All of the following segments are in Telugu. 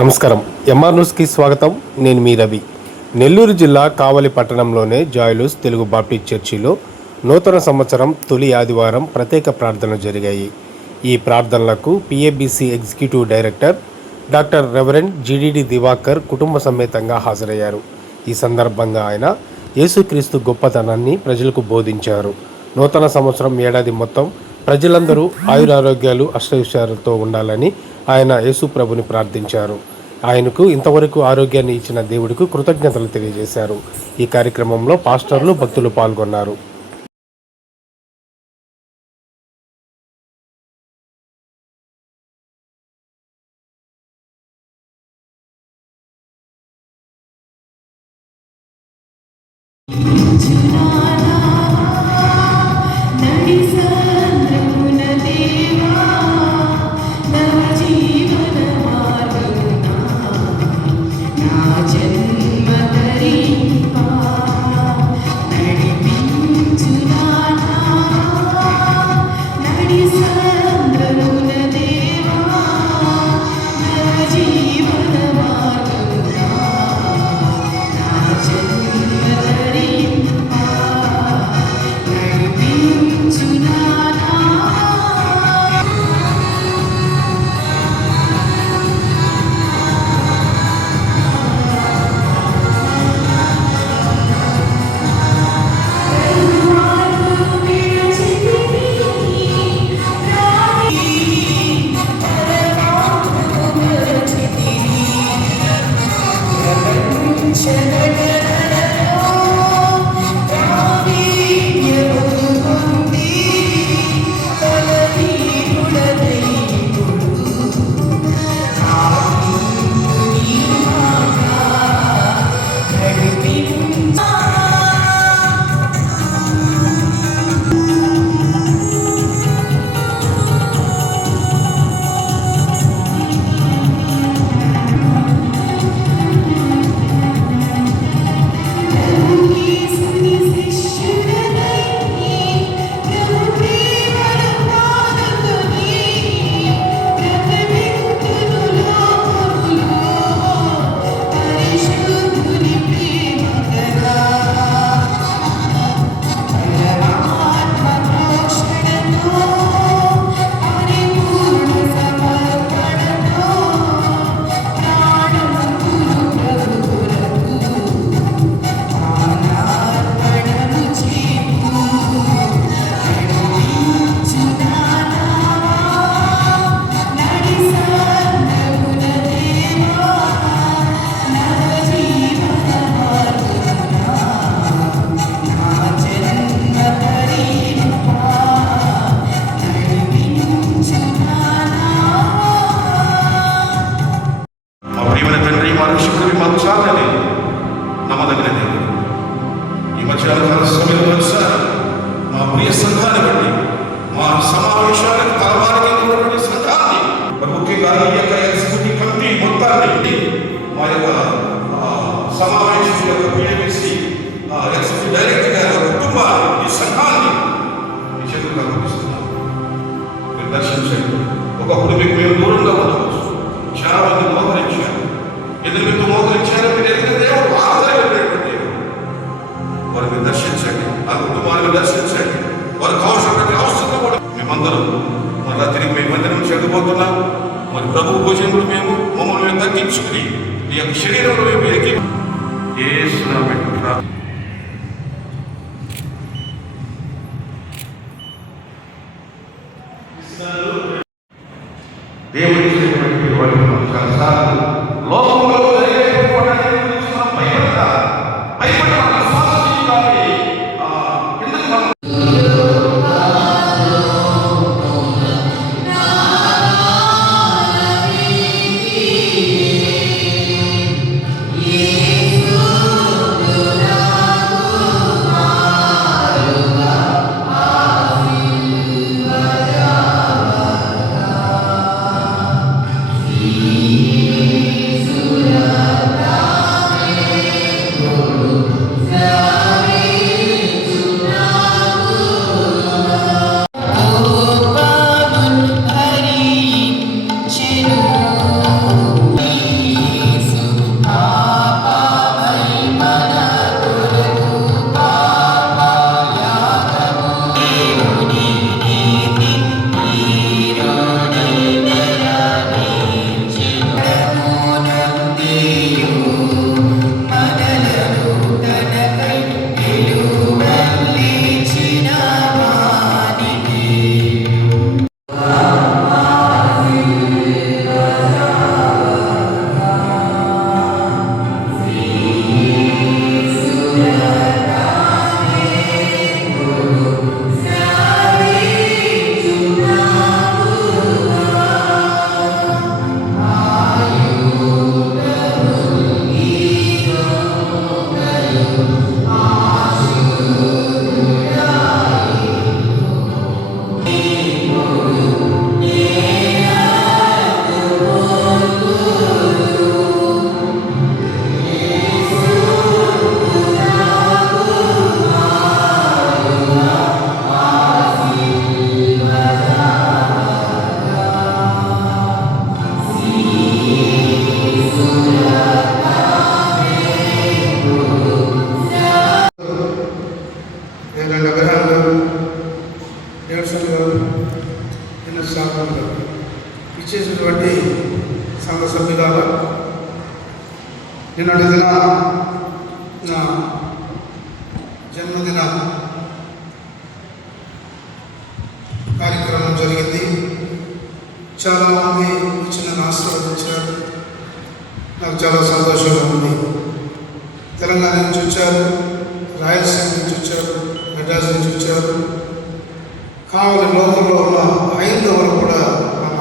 నమస్కారం. ఎంఆర్ న్యూస్కి స్వాగతం. నేను మీ రవి. నెల్లూరు జిల్లా కావలి పట్టణంలోనే జాయిలూస్ తెలుగు బాప్టిస్ట్ చర్చిలో నూతన సంవత్సరం తొలి ఆదివారం ప్రత్యేక ప్రార్థనలు జరిగాయి. ఈ ప్రార్థనలకు PABC executive director doctor reverend GDD Divakar కుటుంబ సమేతంగా హాజరయ్యారు. ఈ సందర్భంగా ఆయన యేసుక్రీస్తు గొప్పతనాన్ని ప్రజలకు బోధించారు. నూతన సంవత్సరం ఏడాది మొత్తం ప్రజలందరూ ఆయురారోగ్యాలు అష్టవిషయాలతో ఉండాలని ఆయన యేసుప్రభుని ప్రార్థించారు. ఆయనకు ఇంతవరకు ఆరోగ్యాన్ని ఇచ్చిన దేవుడికి కృతజ్ఞతలు తెలియజేశారు. ఈ కార్యక్రమంలో పాస్టర్లు భక్తులు పాల్గొన్నారు. మీకు మేము దూరంగా ఉండవచ్చు చాలా మంది మోకరించారు. ఎందుకు మీకు మోకరించారు మీరు ఎదురు దేవుడు ఆధారపడేటువంటి దేవుడు. వారు దర్శించండి ఆ కుటుంబాన్ని దర్శించండి. వారికి అవసరమైన అవసరం కూడా మేమందరం మరలా తిరిగి మేము మందిరం నుంచి మరి ప్రభు భోజనంలో మేము మమ్మల్ని మేము తగ్గించుకుని ఈ యొక్క శరీరంలో మేము ఏకీ ఏ దేవుడి నిన్నటి దిన నా జన్మదిన కార్యక్రమం జరిగింది. చాలామంది వచ్చి నన్ను ఆశీర్వదించారు. నాకు చాలా సంతోషంగా ఉంది. తెలంగాణ నుంచి వచ్చారు రాయలసీమ నుంచి వచ్చారు మెడ్రాస్ నుంచి వచ్చారు. కావలి లోకంలో ఉన్న హైందవులు కూడా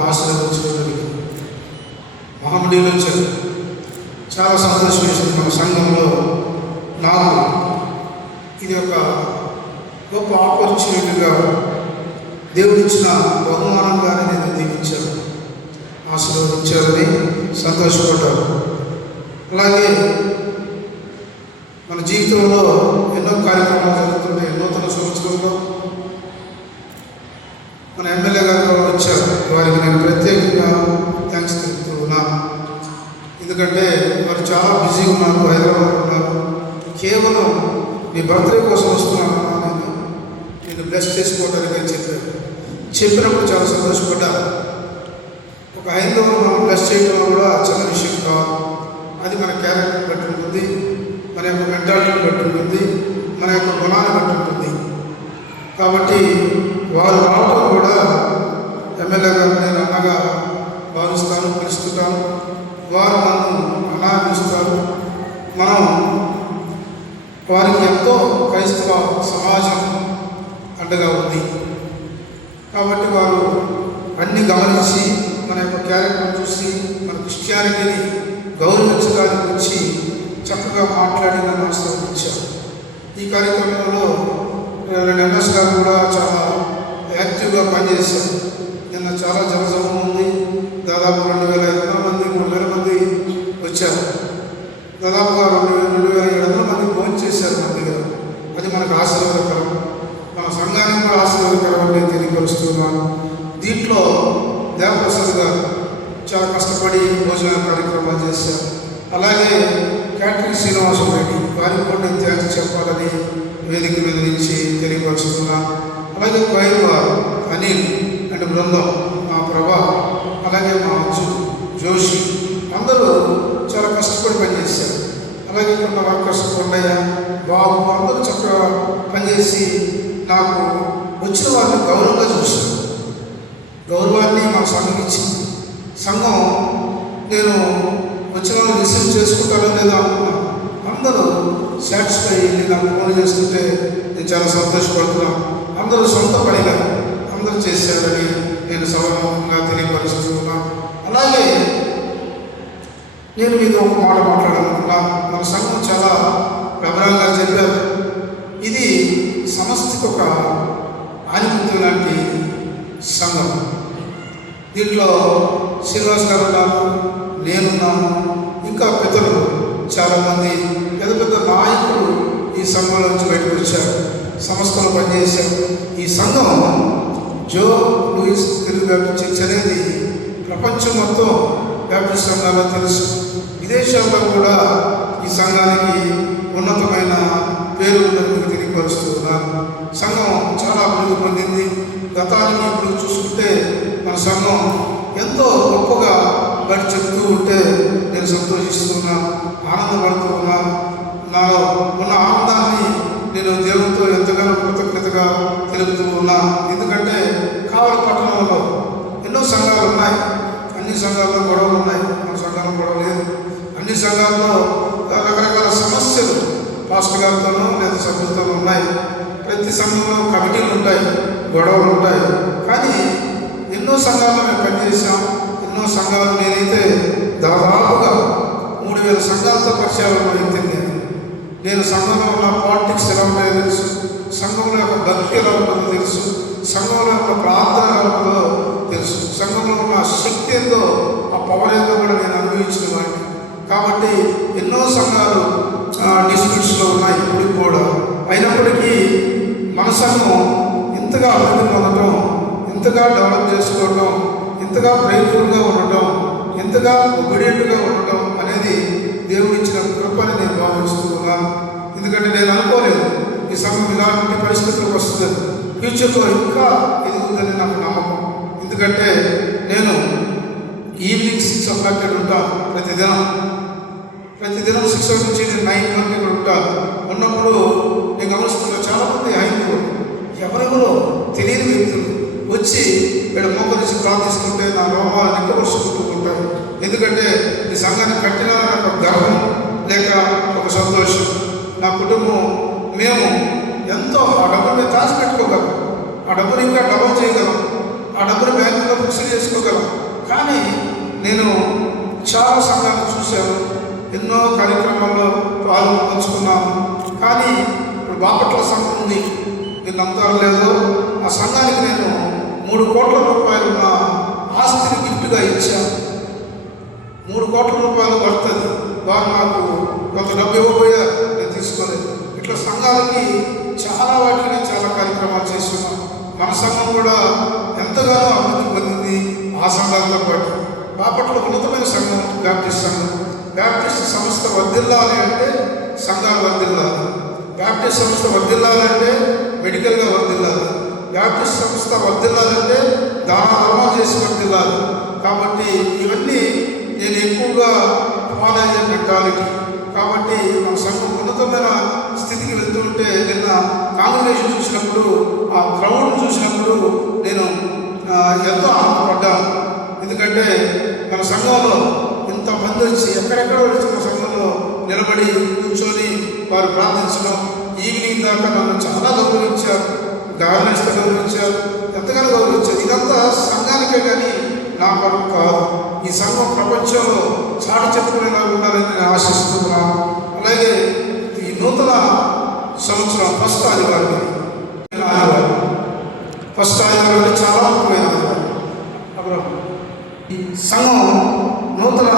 ఆశీర్వదించడం జరిగింది. మహమ్మడీలు వచ్చారు. చాలా సంతోషం వేసింది మన సంఘంలో. నాకు ఇది ఒక గొప్ప ఆపర్చునిటీగా దేవుడిచ్చిన బహుమానంగానే నేను దీవించాను. ఆశీర్వదించారని సంతోషపడ్డాను. అలాగే మన జీవితంలో ఎన్నో కార్యక్రమాలు జరుగుతున్నాయి నూతన సంవత్సరంలో మన ఎమ్మెల్యే గారు కూడా వచ్చారు వారికి నేను ప్రత్యేకంగా థ్యాంక్స్ తెలుపుతూ ఉన్నాను ఎందుకంటే వారు చాలా బిజీగా ఉన్నారు హైదరాబాద్ ఉన్నారు. కేవలం నీ బర్త్డే కోసం వస్తున్నాను నేను బ్లెస్ చేసుకోవడానికి అని చెప్పాను చెప్పినప్పుడు చాలా సంతోషపడ్డా. ఒక హైందవం మనం బ్లెస్ చేయడం కూడా చిన్న విషయం కాదు. అది మన క్యారెక్టర్ బట్టి ఉంటుంది మన యొక్క మెంటాలిటీని బట్టి ఉంటుంది మన యొక్క గుణాన్ని బట్టి ఉంటుంది. కాబట్టి వారు రావడం కూడా ఎమ్మెల్యే గారు నేను అన్నగా భావిస్తాను పిలుస్తుంటాను వారు మనం అన్నా మనం వారికి ఎంతో క్రైస్తవ సమాజం అండగా ఉంది. కాబట్టి వారు అన్ని గమనించి మన యొక్క క్యారెక్టర్ చూసి మన క్రిస్టియానిటీని గౌరవించడానికి వచ్చి చక్కగా మాట్లాడి మనసులో ఇచ్చారు ఈ కార్యక్రమంలో రెండు ఎంఎస్ గారు కూడా చాలా యాక్టివ్గా పనిచేశారు. నిన్న చాలా జనసమం ఉంది. దాదాపు రెండు వేల ఐదు వందల మంది మూడు వేల మంది వచ్చారు దాదాపుగా రెండు వేల రెండు వేల ఏడు వందల మంది భోజనం చేశారు మన దగ్గర అది మనకు ఆశీర్వాదకరం మన సంఘానికి కూడా ఆశీర్వాదకరం అని నేను తెలియపరుస్తున్నాను దీంట్లో దేవప్రసాద్ గారు చాలా కష్టపడి భోజన కార్యక్రమాలు చేశారు. అలాగే క్యాటరింగ్ శ్రీనివాసం రెడ్డి వారికి కూడా నేను చెప్పాలని వేదిక మీద నుంచి తెలియపరుస్తున్నాను అలాగే వైరు అనిల్ అండ్ బృందం మా ప్రభా అలాగే మా అచ్చు జోషి అందరూ చాలా కష్టపడి పనిచేశారు. అలాగే ఇక్కడ ఉన్న వర్కర్స్ కొండయ్య బాబు అందరూ చక్కగా పనిచేసి నాకు వచ్చిన వారిని గౌరవంగా చూశారు. గౌరవాన్ని మా సంఘం ఇచ్చింది. సంఘం నేను వచ్చిన రిసీవ్ చేసుకుంటారో లేదో అనుకున్నాను అందరూ సాటిస్ఫై అయ్యి నాకు ఫోన్ చేస్తుంటే నేను చాలా సంతోషపడుతున్నాను అందరూ సొంత పనిగా అందరూ చేశారని నేను సభాముఖంగా తెలియపరుస్తున్నాను అలాగే నేను మీతో ఒక మాట మాట్లాడాలనుకున్నా. మన సంఘం చాలా ప్రభరాం చెప్పారు. ఇది సమస్తికి ఒక ఆధిపత్యం లాంటి సంఘం. దీంట్లో శ్రీనివాస్ గారు ఉన్నాము నేనున్నాము ఇంకా పెద్దలు చాలామంది పెద్ద పెద్ద నాయకులు ఈ సంఘంలో నుంచి బయటకు వచ్చారు. సంస్థలు పనిచేశారు. ఈ సంఘం Joe Louis Telugu Baptist church అనేది ప్రపంచం మొత్తం వ్యాప్తి సంఘాల్లో తెలుసు. విదేశాల్లో కూడా ఈ సంఘానికి ఉన్నతమైన పేరు ఉందని మీకు తెలియపరుస్తున్నాను సంఘం చాలా అభివృద్ధి పొందింది. గతానికి ఇప్పుడు చూసుకుంటే మన సంఘం ఎంతో గొప్పగా బడి చెప్తూ ఉంటే నేను సంతోషిస్తున్నాను ఆనందపడుతూ ఉన్నాను నాలో ఉన్న ఆనందాన్ని నేను దేవునితో ఎంతగానో కృతజ్ఞతగా తెలుపుతూ ఉన్నాను ఎందుకంటే కావలి పట్టణంలో ఎన్నో సంఘాలు ఉన్నాయి. అన్ని సంఘాల్లో గొడవలు ఉన్నాయి. మన సంఘాలు గొడవ లేదు. అన్ని సంఘాల్లో రకరకాల సమస్యలు పాస్టర్ గారితోనూ లేదా సభ్యులతోనూ ఉన్నాయి. ప్రతి సంఘంలో కమిటీలు ఉంటాయి గొడవలు ఉంటాయి. సంఘాల్లో మేము పనిచేసాం ఎన్నో సంఘాలు నేనైతే దాదాపుగా మూడు వేల సంఘాలతో పరిచయాలు ఉన్న నేను. సంఘంలో ఉన్న పాలిటిక్స్ ఎలా ఉన్నాయో తెలుసు. సంఘంలో యొక్క భక్తి ఎలా ఉంటుందో తెలుసు. సంఘంలో యొక్క ప్రార్థన ఎలా ఉంటుందో తెలుసు. సంఘంలో ఉన్న శక్తి ఏందో ఆ పవర్ ఏందో కూడా నేను అనుభవించిన వాడిని. కాబట్టి ఎన్నో సంఘాలు డిస్ట్రిక్ట్స్లో ఉన్నాయి. ఇప్పుడు కూడా. అయినప్పటికీ మన సంఘం ఇంతగా అభివృద్ధి పొందడం ఇంతగా డెవలప్ చేసుకోవటం ఇంతగా ప్రేయర్ఫుల్గా ఉండటం ఇంతగా ఒబిడియంట్గా ఉండటం అనేది దేవుడు ఇచ్చిన కృపని నేను భావిస్తూ ఉన్నాను ఎందుకంటే నేను అనుకోలేదు ఈ సమయం ఇలాంటి పరిస్థితులకు వస్తుంది ఫ్యూచర్లో ఇంకా ఎదుగుతుందని నాకు నమ్మకం. ఎందుకంటే నేను ఈవినింగ్ సిక్స్ ఓ క్లాక్ ఇక్కడ ఉంటాను ప్రతిదినం. ప్రతిదినం సిక్స్ ఓ నుంచి నేను నైన్ వరకు ఇక్కడ ఉంటాను ఉన్నప్పుడు నేను గమనిస్తున్న చాలామంది హైందువులు ఎవరెవరో తెలియని వ్యక్తులు. వచ్చి ఇక్కడ మోకరించి ప్రార్థిస్తుంటే నా రోమాలు నిక్కబరుచుకుంటూ ఉంటాయి. ఎందుకంటే ఈ సంఘాన్ని కట్టిన నాకు ఒక గర్వం లేక ఒక సంతోషం. నా కుటుంబం మేము ఎంతో ఆ డబ్బుని దాచి పెట్టుకోగలం ఆ డబ్బుని ఇంకా డబల్ చేయగలం. ఆ డబ్బుని బ్యాంకులో ఫిక్స్ చేసుకోగలం. కానీ నేను చాలా సంఘాలు చూశాను. ఎన్నో కార్యక్రమాల్లో పాలు పంచుకున్నాను. కానీ ఇప్పుడు బాపట్ల సంఘం ఉంది. నేను నమ్ముతారో లేదో ఆ సంఘానికి నేను మూడు కోట్ల రూపాయలు మా ఆస్తిని గిఫ్ట్గా ఇచ్చాను మూడు కోట్ల రూపాయలు పడుతుంది. వారు నాకు కొంత డబ్బు ఇవ్వబోయారు. నేను తీసుకోలేదు. ఇట్లా సంఘాలకి చాలా వాటిని చాలా కార్యక్రమాలు చేస్తున్నాం. మన సంఘం కూడా ఎంతగానో అభివృద్ధి పొందింది ఆ సంఘాలతో పాటు. బాపట్ల ఉన్నతమైన సంఘం బ్యాప్టిస్ట్ సంఘం. బ్యాప్టిస్ట్ సంస్థ వర్దిల్లాలి అంటే సంఘాలు వర్దిల్లాలి బ్యాప్టిస్ట్ సంస్థ వర్దిల్లాలంటే మెడికల్గా వర్దిల్లాలి బ్యాప్టిస్ట్ సంస్థ వర్దిల్లాలంటే దాన ధర్మాలు చేసి వర్దిల్లాలి కాబట్టి ఇవన్నీ నేను ఎక్కువగా ఫాలో పెట్టాలి మెంటాలిటీ కాబట్టి మన సంఘం ఉన్నతమైన స్థితికి వెళ్తుంటే నిన్న కాంగ్రెషన్ చూసినప్పుడు ఆ క్రౌడ్ చూసినప్పుడు నేను ఎంతో ఆనందపడ్డాను. ఎందుకంటే మన సంఘంలో ఇంతమంది వచ్చి ఎక్కడెక్కడ వచ్చి మన సంఘంలో నిలబడి కూర్చొని వారు ప్రార్థించడం ఈవినింగ్ దాకా నన్ను చాలా గౌరవించారు. గవర్నెన్స్తో గౌరవించారు ఎంతగానో గౌరవించారు ఇదంతా సంఘానికే కానీ నా కొరకు కాదు. ఈ సంఘం ప్రపంచంలో చాట చెప్పుకునేలా ఉండాలని నేను ఆశిస్తున్నాను. అలాగే ఈ నూతన సంవత్సరం ఫస్ట్ ఆదివారం. ఆదివారం. ఫస్ట్ ఆదివారం అంటే చాలా ముఖ్యమైన ఆదివారం. అప్పుడు ఈ సంఘం నూతన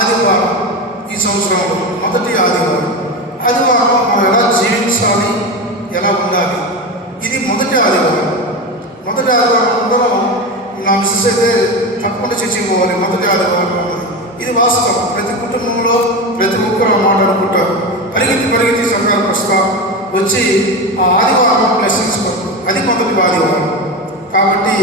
ఆదివారం ఈ సంవత్సరంలో మొదటి ఆదివారం ఆదివారం మనం ఎలా జీవించాలి ఎలా ఉండాలి ఇది మొదటి ఆదివారం మొదటి ఆదివారం అందరం నా మిస్సెస్ అయితే తప్పకుండా చర్చికి పోవాలి మొదటి ఆదివారం అన్నది ఇది వాస్తవం ప్రతి కుటుంబంలో ప్రతి ఒక్కరు ఆ మాట అనుకుంటారు పరిగెత్తి పరిగెత్తి సంఘానికి వస్తాం వచ్చి ఆ ఆదివారం బ్లెస్సింగ్స్ అది మొదటి ఆదివారం కాబట్టి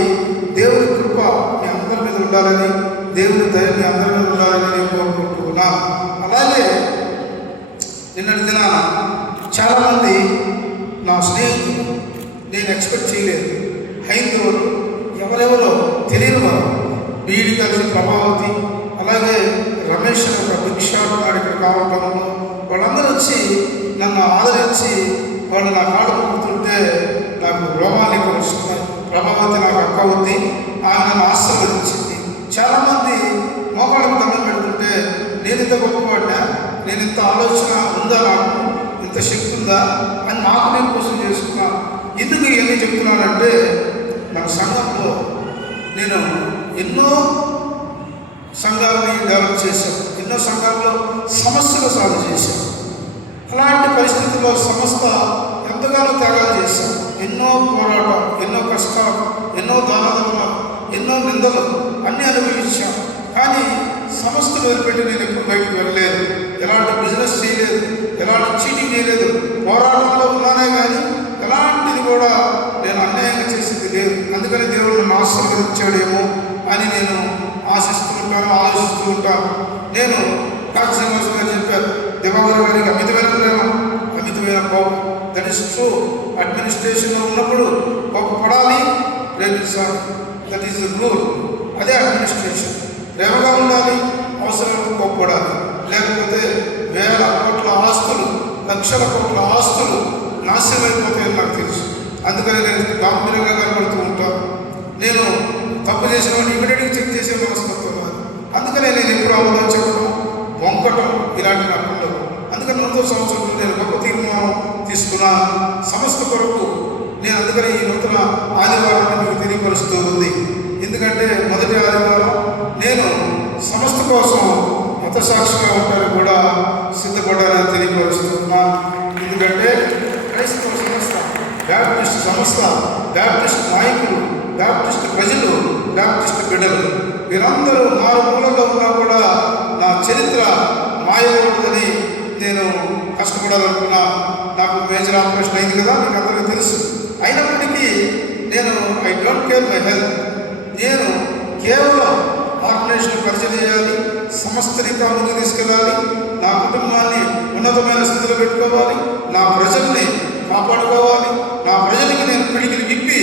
దేవుడి కృప మీ అందరి మీద ఉండాలని దేవుని దయ అందరిలో ఉండాలని నేను కోరుకుంటున్నాను. అలాగే నిన్నటి దినాన చాలామంది నా స్నేహితులు నేను ఎక్స్పెక్ట్ చేయలేదు. హైందవులు ఎవరెవరో తెలియని వారు బీడి కలిసి ప్రభావతి అలాగే రమేష్ అని ఒక బిగ్ షాట్ వాడు ఇక్కడ వాళ్ళందరూ వచ్చి నన్ను ఆదరించి వాళ్ళు నా కాడ పుడుతుంటే నాకు రోమాలు ఇక్కడ వస్తున్నాయి. ప్రభావతి నాకు అక్క ఉంది. ఆమె నన్ను ఆశీర్వదించింది. చాలామంది మోకాళ్ళకు దండం పెడుతుంటే నేను ఇంత గొప్పవాడినా? నేను ఇంత ఆలోచన ఉందా నాకు? ఇంత శక్తి ఉందా? అని నాకు నేను కోసం చేసుకున్నాను ఎందుకు ఇవన్నీ చెప్తున్నానంటే మన సంఘంలో నేను ఎన్నో సంఘాలని డెవలప్ చేశాను. ఎన్నో సంఘాల్లో సమస్యలు సాల్వ్ చేశాను. అలాంటి పరిస్థితుల్లో సంస్థ ఎంతగానో త్యాగాలు చేశాను. ఎన్నో పోరాటం ఎన్నో కష్టాలు ఎన్నో దానధర్మాలు ఎన్నో నిందలు అన్నీ అనుభవించాం. కానీ సంస్థను వదిలిపెట్టి నేను ఎప్పుడు బయటకు వెళ్ళలేదు. ఎలాంటి బిజినెస్ చేయలేదు. ఎలాంటి చీటింగ్ చేయలేదు. పోరాటంలో ఉన్నానే కానీ ఎలాంటిది కూడా నేను అన్యాయంగా చేసింది లేదు. అందుకని దేవుడు నన్ను ఆశీర్వదించాడేమో అని నేను ఆశిస్తూ ఉంటాను ఆలోచిస్తూ ఉంటాను. నేను డాక్టర్ శ్రీనివాస్ గారు చెప్పారు దివాకర్ గారికి అమితమైన ప్రేమ అమితమైన కోపం. దట్ ఇస్ ట్రూ అడ్మినిస్ట్రేషన్లో ఉన్నప్పుడు కోపపడాలి ప్రేమించాలి. దట్ ఈస్ ద రూల్ అదే అడ్మినిస్ట్రేషన్ ప్రేమగా ఉండాలి అవసరం కోప్పడాలి లేకపోతే వేల కోట్ల ఆస్తులు లక్షల కోట్ల ఆస్తులు నాశనమైపోతాయని నాకు తెలుసు. అందుకని నేను గంభీరంగా కనబడుతూ ఉంటాను. నేను తప్పు చేసిన వాడిని ఇమీడియట్గా చెక్ చేసేవాడు మనస్తత్వం నాది. అందుకనే నేను ఎప్పుడు అబద్ధం చెప్పడం వంకటం ఇలాంటి నాకు ఉండదు అందుకని నూతన సంవత్సరంలో నేను గొప్ప తీర్మానం తీసుకున్న సంస్థ కొరకు నేను అందుకని ఈ నూతన ఆదివారాన్ని మీకు తెలియపరుస్తూ ఉంది ఎందుకంటే మొదటి ఆదివారం నేను సంస్థ కోసం హతసాక్షిగా ఉంటాను కూడా సిద్ధపడాలని తెలియపరుస్తున్నాను ఎందుకంటే క్రైస్తవ సంస్థ బ్యాప్టిస్ట్ సంస్థ బ్యాప్టిస్ట్ నాయకులు బ్యాప్టిస్ట్ ప్రజలు బ్యాప్టిస్ట్ బిడ్డలు. వీరందరూ మారుమూలలో ఉన్నా కూడా నా చరిత్ర మాయకూడదని నేను కష్టపడాలనుకున్నా. నాకు మేజర్ ఆపరేషన్ అయింది కదా మీకు అందరికీ తెలుసు. అయినప్పటికీ నేను I don't care my health నేను కేవలం ఆర్గనైజేషన్ పరిచయం చేయాలి సంస్థని ఇంకా ముందుకు తీసుకెళ్ళాలి నా కుటుంబాన్ని ఉన్నతమైన స్థితిలో పెట్టుకోవాలి నా ప్రజల్ని కాపాడుకోవాలి పిడికిలు విప్పి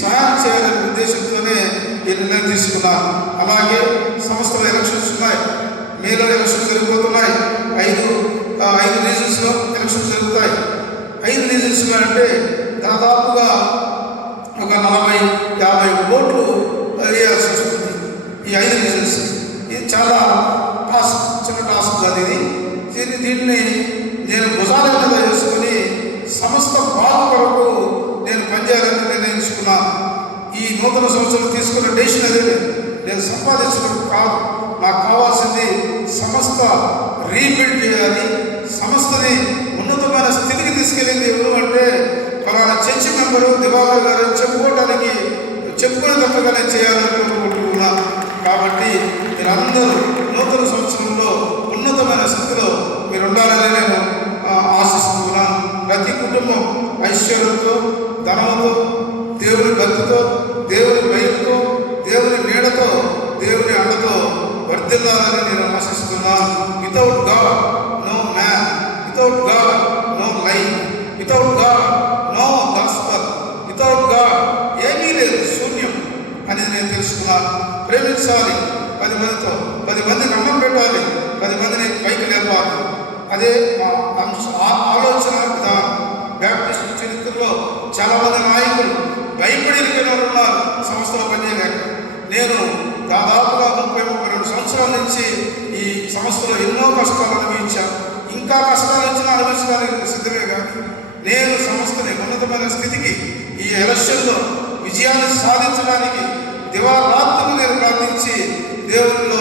సహాయం చేయాలనే ఉద్దేశంతోనే ఈ నిర్ణయం తీసుకున్నాను అలాగే సంస్థల ఎలక్షన్స్ ఉన్నాయి. మేలో ఎలక్షన్స్ జరిగిపోతున్నాయి ఐదు ఐదు రీజన్స్లో ఎలక్షన్స్ జరుగుతాయి. ఐదు రీజన్స్లో అంటే దాదాపుగా ఒక నలభై యాభై ఓట్లు వేయాల్సి వస్తుంది ఈ ఐదు రీజన్స్. ఇది చాలా టాస్క్ చిన్న టాస్క్ కాదు ఇది. దీన్ని దీన్ని నేను భుజాల మీద వేసుకొని సమస్త బాగు కొరకు నేను పనిచేయాలని నిర్ణయించుకున్నాను ఈ నూతన సంవత్సరం తీసుకున్న డెసిషన్ అదే నేను సంపాదించడం కాదు. నాకు కావాల్సింది సంస్థ రీబిల్డ్ చేయాలి సంస్థని ఉన్నతమైన స్థితికి తీసుకెళ్ళింది ఎవరు అంటే ఫలానా చర్చి మెంబరు దివాకర్ గారు చెప్పుకోవడానికి చెప్పుకునే తప్పగానే చేయాలని కోరుకుంటున్నాను కాబట్టి మీరందరూ నూతన సంవత్సరంలో ఉన్నతమైన స్థితిలో మీరు ఉండాలని నేను ఆశిస్తున్నాను. ప్రతి కుటుంబం ఐశ్వర్యంతో ధనంతో దేవుని భక్తితో దేవుని భయంతో దేవుని నీడతో దేవుని అండతో వర్ధిల్లాలని నేను ఆశిస్తున్నాను without God no man without God no life without God no gospel without God ఏమీ లేదు శూన్యం అనేది నేను తెలుసుకున్నాను. ప్రేమించాలి. పది మందితో పది మందిని అన్నం పెట్టాలి. పది మందిని పైకి లేపాలి. అదే మా అంశ ఆ- ఆలోచన విధానం బ్యాప్టిస్ట్ చరిత్రలో చాలా మంది నాయకులు భయపడి వెళ్ళిపోయిన వాళ్ళు ఉన్నారు సంస్థలో పనిచేయలేక నేను దాదాపుగా ముప్పై ముప్పై రెండు సంవత్సరాల నుంచి ఈ సంస్థలో ఎన్నో కష్టాలు అనుభవించాను ఇంకా కష్టాలు వచ్చినా అనుభవించడానికి సిద్ధమే కానీ నేను సంస్థని ఉన్నతమైన స్థితికి ఈ ఎలక్షన్లో విజయాన్ని సాధించడానికి దివారాత్రులు నేను ప్రార్థించి దేవుల్లో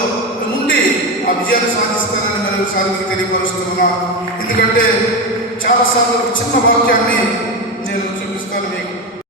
ఉండి ఆ విజయాన్ని సాధిస్తానని మరొకసారి మీకు తెలియపరుస్తున్నా ఎందుకంటే చాలాసార్లు చిన్న వాక్యాన్ని